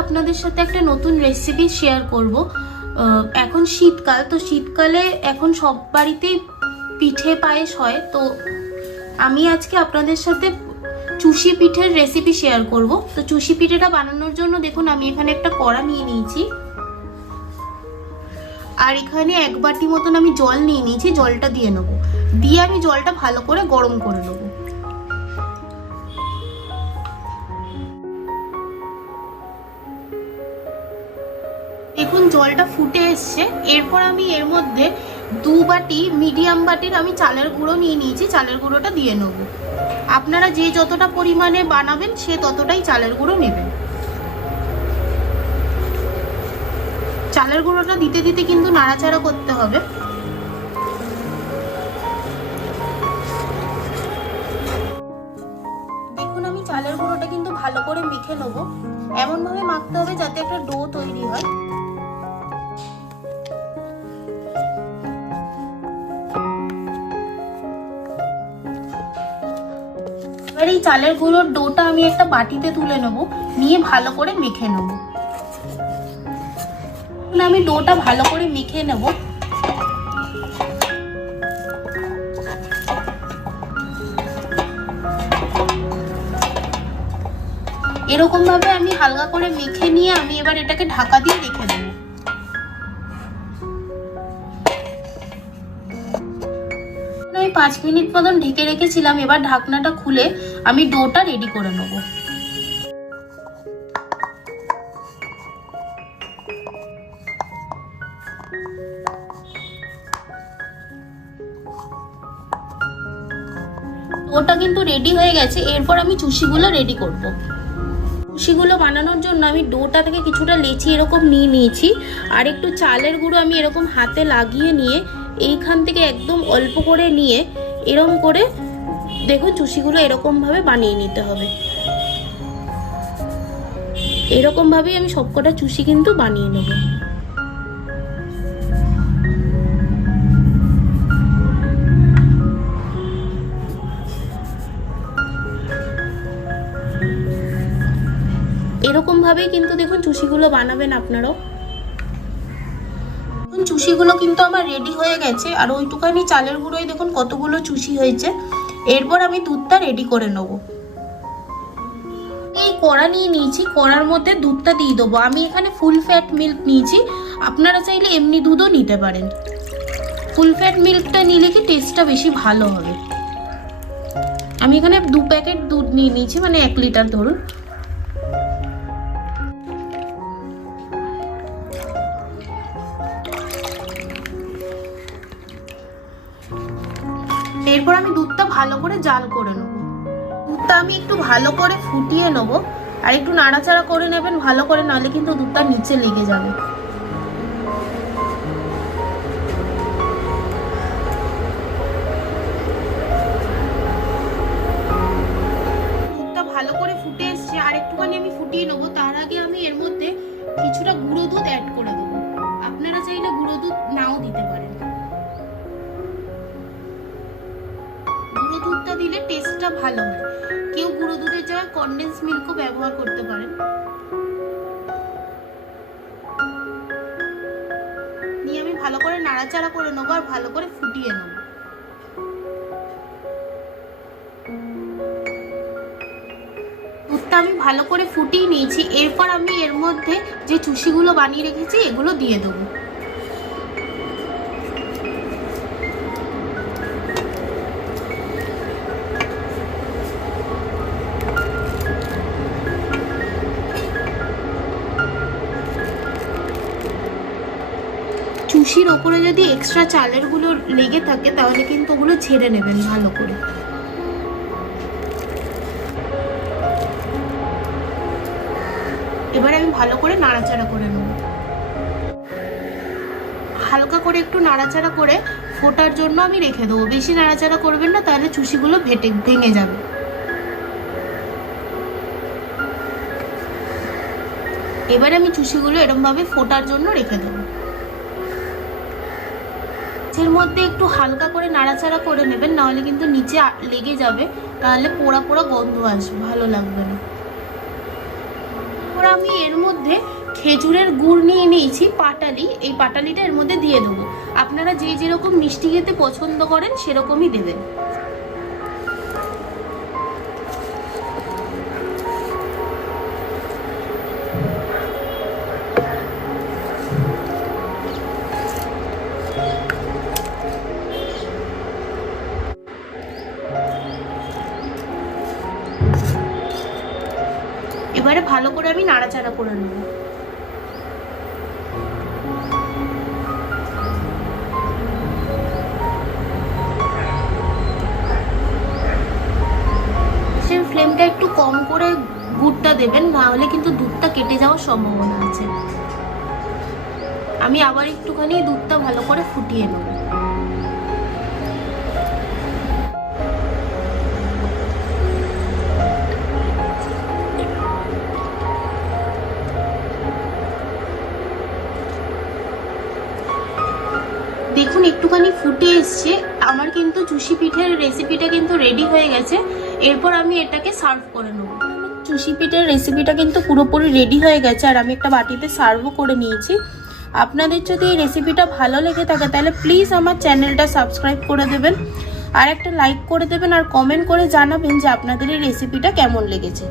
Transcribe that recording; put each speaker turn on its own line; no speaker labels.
আপনাদের সাথে একটা নতুন রেসিপি শেয়ার করব। এখন শীতকাল, তো শীতকালে এখন সব বাড়িতেই পিঠে পায়েস হয়। তো আমি আজকে আপনাদের সাথে চুষি পিঠের রেসিপি শেয়ার করব। তো চুষি পিঠেটা বানানোর জন্য দেখুন, আমি এখানে একটা কড়া নিয়ে নিয়েছি। আর এখানে এক বাটি মতন আমি জল নিয়ে নিয়েছি, জলটা দিয়ে নেব। দিয়ে আমি জলটা ভালো করে গরম করে নেব। দেখুন জলটা ফুটে এসছে, এরপর আমি এর মধ্যে দু বাটি মিডিয়াম বাটির আমি চালের গুঁড়ো নিয়ে নিয়েছি, চালের গুঁড়োটা দিয়ে নেব। আপনারা যে যতটা পরিমাণে বানাবেন, সে ততটাই চালের গুঁড়ো নেবেন। চালের গুঁড়োটা দিতে দিতে কিন্তু নাড়াচাড়া করতে হবে। দেখুন, আমি চালের গুঁড়োটা কিন্তু ভালো করে মেখে নেব। এমনভাবে মাখতে হবে যাতে একটা ডো তৈরি হয়। এই চালের গুঁড়োর ডোটা আমি একটা বাটিতে তুলে নেব, নিয়ে ভালো করে মেখে নেব। এখন আমি ডোটা ভালো করে মেখে নেব। এরকম ভাবে আমি হালকা করে মেখে নিয়ে আমি এবার এটাকে ঢাকা দিয়ে রেখে দেবো। আমি পাঁচ মিনিট মতন ঢেকে রেখেছিলাম, এবার ঢাকনাটা খুলে আমি ডোটা রেডি করে নেব। ওটা কিন্তু রেডি হয়ে গেছে, এরপর আমি চুষিগুলো রেডি করব। চুষিগুলো বানানোর জন্য আমি ডোটা থেকে কিছুটা লেচি এরকম নিয়ে নিয়েছি, আর একটু চালের গুঁড়ো আমি এরকম হাতে লাগিয়ে নিয়ে এইখান থেকে একদম অল্প করে নিয়ে এরকম করে দেখুন চুষিগুলো এরকমভাবে বানিয়ে নিতে হবে। এরকমভাবেই আমি সবকটা চুষি কিন্তু বানিয়ে নেব। এরকম ভাবেই কিন্তু দেখুন চুষিগুলো বানাবেন আপনারাও। চুষিগুলো কিন্তু আমার রেডি হয়ে গেছে। আর ওইটুকানি চালের গুঁড়োই দেখুন কতগুলো চুষি হয়েছে। এরপর আমি দুধটা রেডি করে নেব। এই কড়া নিয়ে নিয়েছি, কড়ার মধ্যে দুধটা দিয়ে দেবো। আমি এখানে ফুল ফ্যাট মিল্ক নিয়েছি। আপনারা চাইলে এমনি দুধও নিতে পারেন। ফুল ফ্যাট মিল্কটা নিলে কি টেস্টটা বেশি ভালো হবে। আমি এখানে দু প্যাকেট দুধ নিয়ে নিয়েছি মানে এক লিটার ধরুন। এরপর আমি ভালো করে জাল করে নেব। দুধটা আমি একটু ভালো করে ফুটিয়ে নেব আর একটু নাড়াচাড়া করে নেবেন ভালো করে, নাহলে কিন্তু দুধটা নিচে লেগে যাবে। দুধটা ভালো করে ফুটে এসছে, আর একটুখানি আমি ফুটিয়ে নেব। তার আগে আমি এর মধ্যে কিছুটা গুঁড়ো দুধ অ্যাড করে দেবো। আপনারা চাইলে গুঁড়ো দুধ নাও দিতে পারেন। দুধটা দিলে টেস্টটা ভালো হয়। কেউ গুঁড়ো দুধের জায়গায় কনডেন্স মিল্কও ব্যবহার করতে পারেন। নিয়ে আমি ভালো করে নাড়াচাড়া করে নেব আর ভালো করে ফুটিয়ে নেব। দুধটা আমি ভালো করে ফুটিয়ে নিয়েছি। এরপর আমি এর মধ্যে যে চুষিগুলো বানিয়ে রেখেছি, এগুলো দিয়ে দেবো। চুষির ওপরে যদি এক্সট্রা চালেরগুলো লেগে থাকে, তাহলে কিন্তু ওগুলো ছেড়ে নেবেন ভালো করে। এবার আমি ভালো করে নাড়াচাড়া করে নেব। হালকা করে একটু নাড়াচাড়া করে ফোটার জন্য আমি রেখে দেবো। বেশি নাড়াচাড়া করবেন না, তাহলে চুষিগুলো ভেটে, ভেঙে যাবে। এবারে আমি চুষিগুলো এরমভাবে ফোটার জন্য রেখে দেবো। এর মধ্যে একটু হালকা করে নাড়াচাড়া করে নেবেন, নাহলে কিন্তু নিচে লেগে যাবে। তাহলে পোড়া পোড়া গন্ধ আসবে, ভালো লাগবে না। আমি এর মধ্যে খেজুরের গুড় নিয়ে নিয়েছি, পাটালি। এই পাটালিটা এর মধ্যে দিয়ে দেবো। আপনারা যে যেরকম মিষ্টি খেতে পছন্দ করেন, সেরকমই দেবেন। এবারে ভালো করে আমি নাড়াচাড়া করে নেব। ফ্লেমটা একটু কম করে গুড়টা দেবেন, না হলে কিন্তু দুধটা কেটে যাওয়ার সম্ভাবনা আছে। আমি আবার একটুখানি দুধটা ভালো করে ফুটিয়ে নেব। দেখুন, একটুখানি ফুটে এসছে। আমার কিন্তু চুষি পিঠের রেসিপিটা কিন্তু রেডি হয়ে গেছে। এরপর আমি এটাকে সার্ভ করে নেব। চুষি পিঠের রেসিপিটা কিন্তু পুরোপুরি রেডি হয়ে গেছে আর আমি একটা বাটিতে সার্ভও করে নিয়েছি। আপনাদের যদি এই রেসিপিটা ভালো লেগে থাকে, তাহলে প্লিজ আমার চ্যানেলটা সাবস্ক্রাইব করে দেবেন। আর একটা লাইক করে দেবেন আর কমেন্ট করে জানাবেন যে আপনাদের এই রেসিপিটা কেমন লেগেছে।